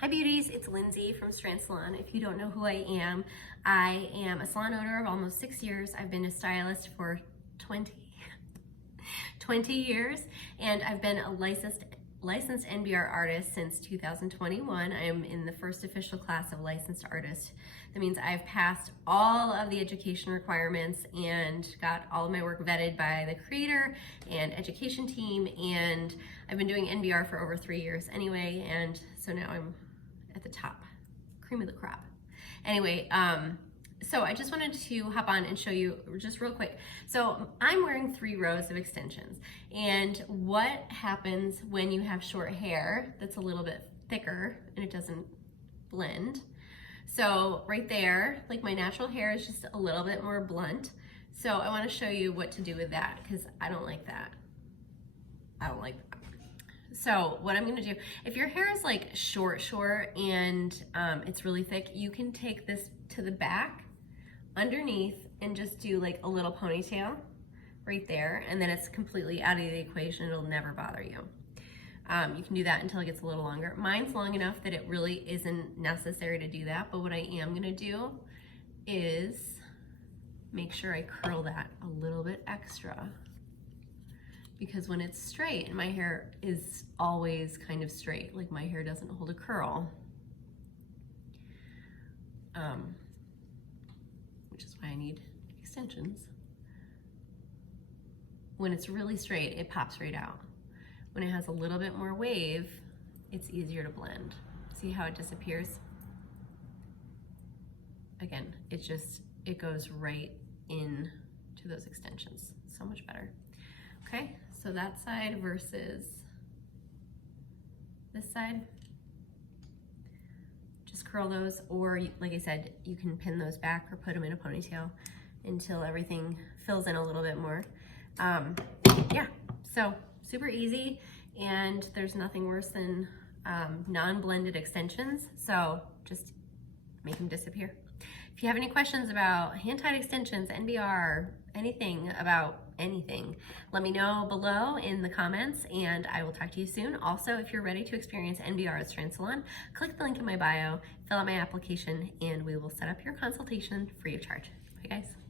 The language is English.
Hi beauties, it's Lindsay from Strand Salon. If you don't know who I am a salon owner of almost 6 years. I've been a stylist for 20 years, and I've been a licensed NBR artist since 2021. I am in the first official class of licensed artists. That means I've passed all of the education requirements and got all of my work vetted by the creator and education team, and I've been doing NBR for over 3 years anyway, and so now I'm at the top, cream of the crop. Anyway, so I just wanted to hop on and show you just real quick. So I'm wearing 3 rows of extensions, and what happens when you have short hair that's a little bit thicker and it doesn't blend. So right there, like my natural hair is just a little bit more blunt. So I want to show you what to do with that, because I don't like that. I don't like that. So what I'm gonna do, if your hair is like short and it's really thick, you can take this to the back underneath and just do like a little ponytail right there, and then it's completely out of the equation. It'll never bother you. You can do that until it gets a little longer. Mine's long enough that it really isn't necessary to do that, but what I am gonna do is make sure I curl that a little bit extra, because when it's straight, and my hair is always kind of straight, like my hair doesn't hold a curl, which is why I need extensions. When it's really straight, it pops right out. When it has a little bit more wave, it's easier to blend. See how it disappears? Again, it goes right in to those extensions. So much better. Okay, so that side versus this side. Just curl those, or like I said, you can pin those back or put them in a ponytail until everything fills in a little bit more. Yeah, so super easy, and there's nothing worse than non-blended extensions, so just make them disappear. If you have any questions about hand-tied extensions, NBR, anything about anything, let me know below in the comments, and I will talk to you soon. Also, if you're ready to experience NBR at Strand Salon, click the link in my bio, fill out my application, and we will set up your consultation free of charge. Bye guys.